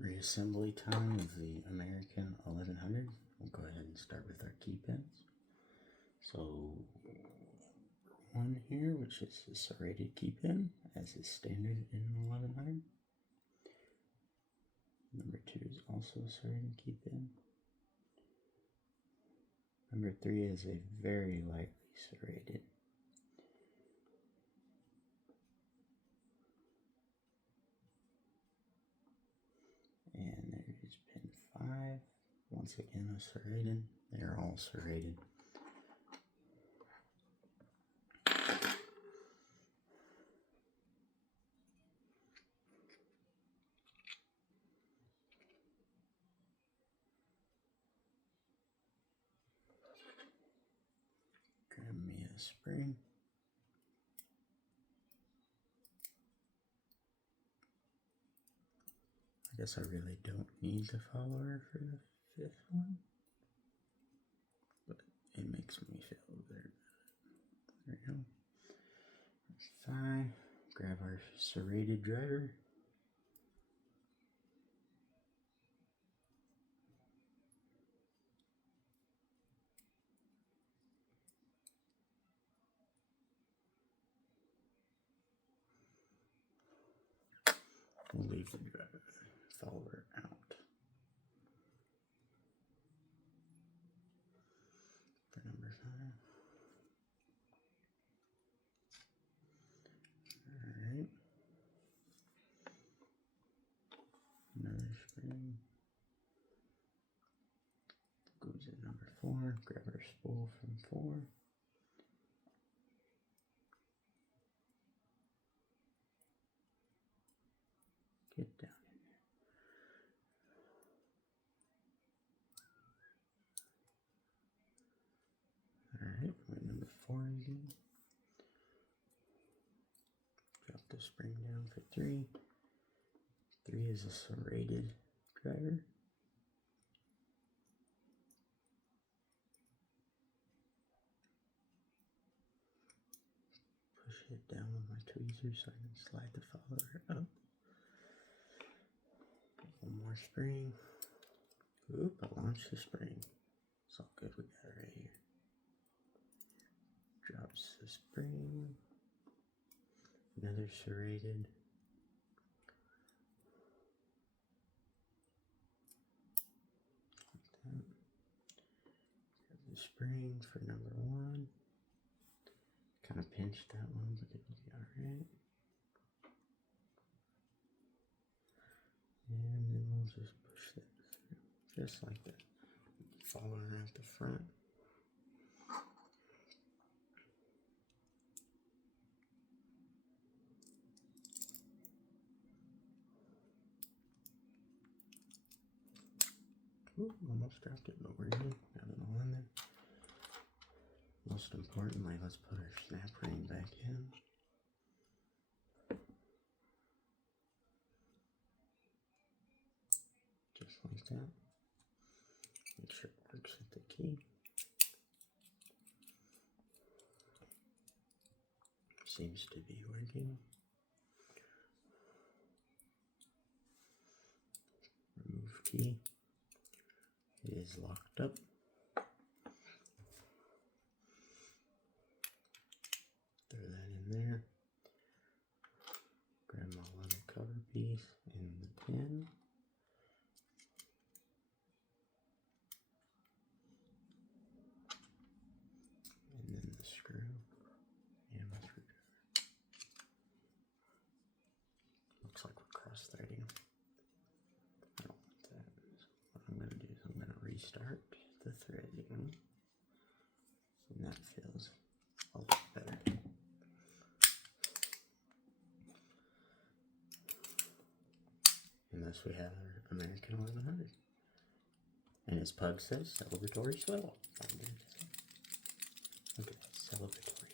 Reassembly time of the American 1100. We'll go ahead and start with our key pins. So one here, which is a serrated key pin, as is standard in 1100. Number 2 is also a serrated key pin. Number 3 is a very lightly serrated. And there is pin 5. Once again, a serrated. They're all serrated. Grab me a spring. I guess I really don't need the follower for the 5th one, but it makes me feel very good. There we go. Thigh. Grab our serrated driver. We'll leave the driver follower out for number 5. Alright. Another spring. Goes at number 4. Grab our spool from 4. Get down in there. Alright, we're at number 4 again. Drop the spring down for 3. 3 is a serrated driver. Push it down with my tweezers so I can slide the follower up. One more spring. Oop, I launched the spring. It's all good, we got it right here. Drops the spring. Another serrated. Like that. Grab the spring for number 1. Kind of pinched that one, but it'll be alright. And then we'll just push that through, just like that. Follower at the front. Ooh, almost dropped it, but we're good. Got it all in there. Most importantly, let's put our snap ring back in. Just like that. Make sure it works with the key. Seems to be working. Remove key. It is locked up. Throw that in there. Grab my little cover piece and the pin. And then the screw and my screwdriver. Looks like we're cross-threading. I don't want that. So what I'm going to do is I'm going to restart the threading. And that feels a lot better. And thus we have our American 1100. And as Pug says, celebratory swell. Look at that, celebratory.